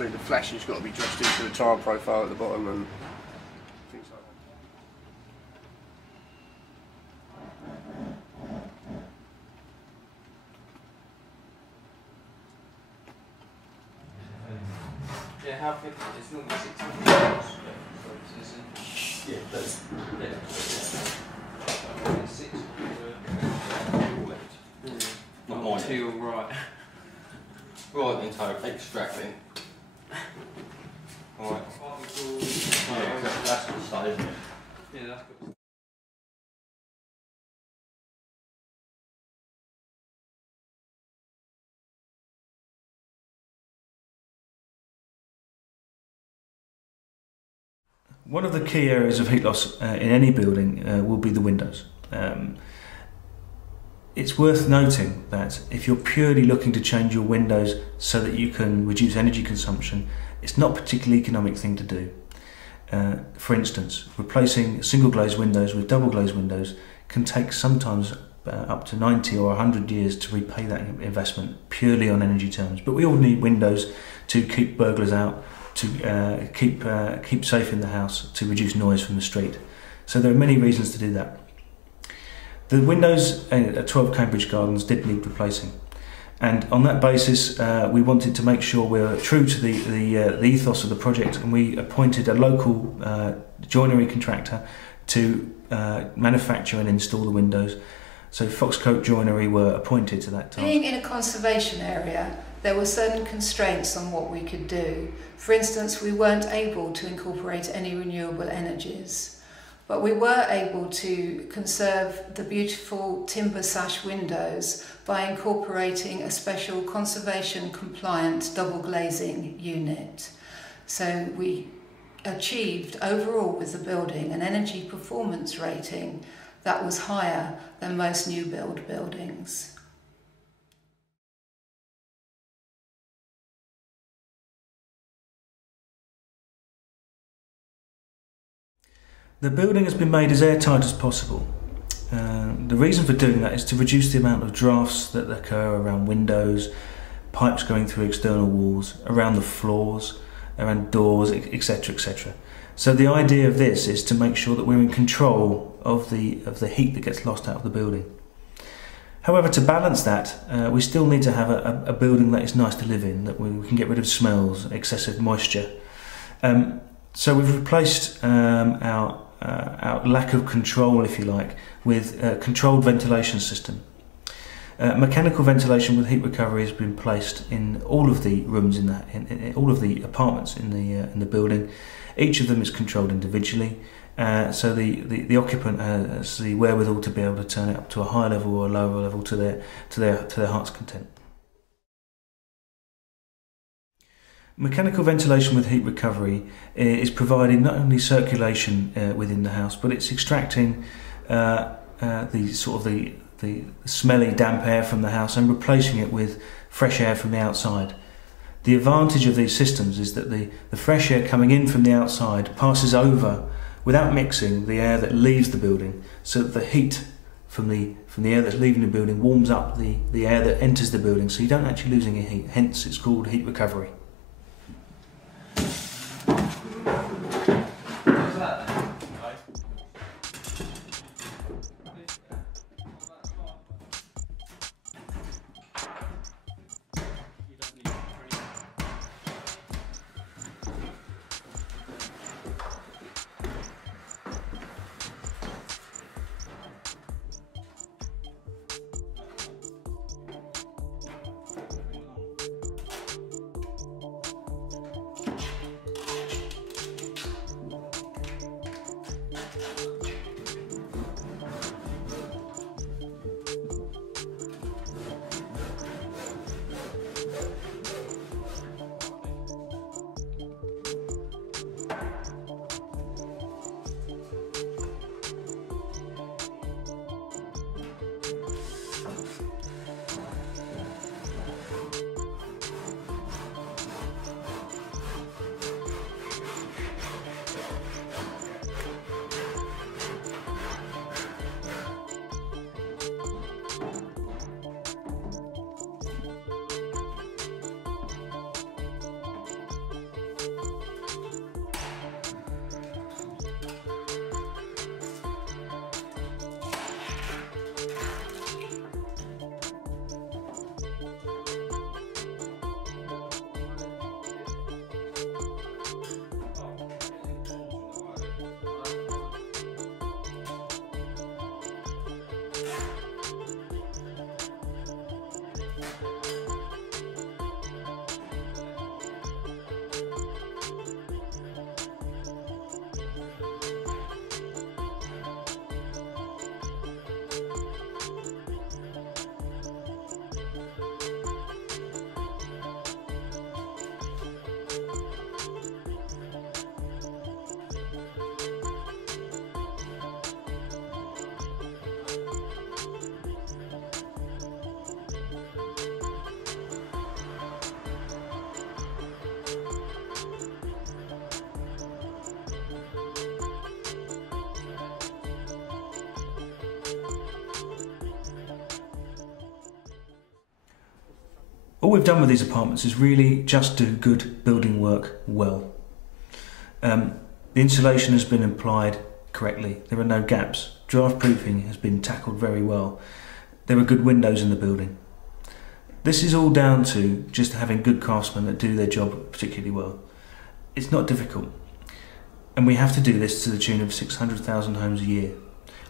obviously the flash has got to be dressed into the tile profile at the bottom and things like that. Yeah, how big it's normally 600 miles. Yeah, that's not mine. Till right. Right then, so extracting. Alright. Yeah, that's good stuff, isn't it? Yeah, that's good. One of the key areas of heat loss in any building will be the windows. It's worth noting that if you're purely looking to change your windows so that you can reduce energy consumption, it's not a particularly economic thing to do. For instance, replacing single glazed windows with double glazed windows can take sometimes up to 90 or 100 years to repay that investment purely on energy terms. But we all need windows to keep burglars out, to keep safe in the house, to reduce noise from the street. So there are many reasons to do that. The windows at 12 Cambridge Gardens did need replacing, and on that basis we wanted to make sure we were true to the ethos of the project, and we appointed a local joinery contractor to manufacture and install the windows. So Foxcoat Joinery were appointed to that task. Being in a conservation area, there were certain constraints on what we could do. For instance, we weren't able to incorporate any renewable energies. But we were able to conserve the beautiful timber sash windows by incorporating a special conservation compliant double glazing unit. So we achieved overall with the building an energy performance rating that was higher than most new build buildings. The building has been made as airtight as possible. The reason for doing that is to reduce the amount of drafts that occur around windows, pipes going through external walls, around the floors, around doors, etc., etc. So the idea of this is to make sure that we're in control of the heat that gets lost out of the building. However, to balance that, we still need to have a building that is nice to live in, that we can get rid of smells, excessive moisture. So we've replaced our lack of control, if you like, with a controlled ventilation system. Mechanical ventilation with heat recovery has been placed in all of the rooms in all of the apartments in the building. Each of them is controlled individually, so the occupant has the wherewithal to be able to turn it up to a higher level or a lower level to their heart's content. Mechanical ventilation with heat recovery is providing not only circulation within the house, but it's extracting the smelly, damp air from the house and replacing it with fresh air from the outside. The advantage of these systems is that the fresh air coming in from the outside passes over, without mixing, the air that leaves the building, so that the heat from the air that's leaving the building warms up the air that enters the building, so you don't actually lose any heat. Hence, it's called heat recovery. All we've done with these apartments is really just do good building work well. The insulation has been applied correctly. There are no gaps. Draft proofing has been tackled very well. There are good windows in the building. This is all down to just having good craftsmen that do their job particularly well. It's not difficult. And we have to do this to the tune of 600,000 homes a year.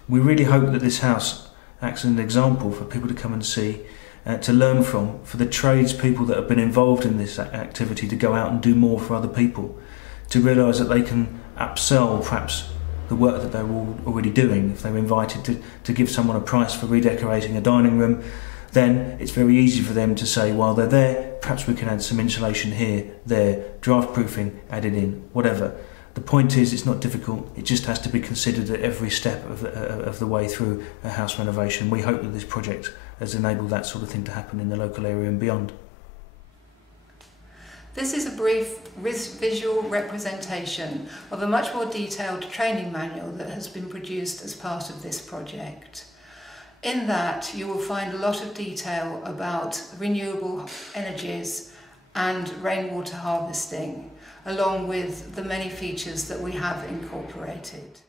We really hope that this house acts as an example for people to come and see, to learn from, for the tradespeople that have been involved in this activity to go out and do more for other people, to realise that they can upsell perhaps the work that they're already doing. If they're invited to give someone a price for redecorating a dining room, then it's very easy for them to say, while they're there, perhaps we can add some insulation here, there, draft proofing added in, whatever. The point is, it's not difficult. It just has to be considered at every step of the way through a house renovation. We hope that this project has enabled that sort of thing to happen in the local area and beyond. This is a brief visual representation of a much more detailed training manual that has been produced as part of this project. In that, you will find a lot of detail about renewable energies and rainwater harvesting, along with the many features that we have incorporated.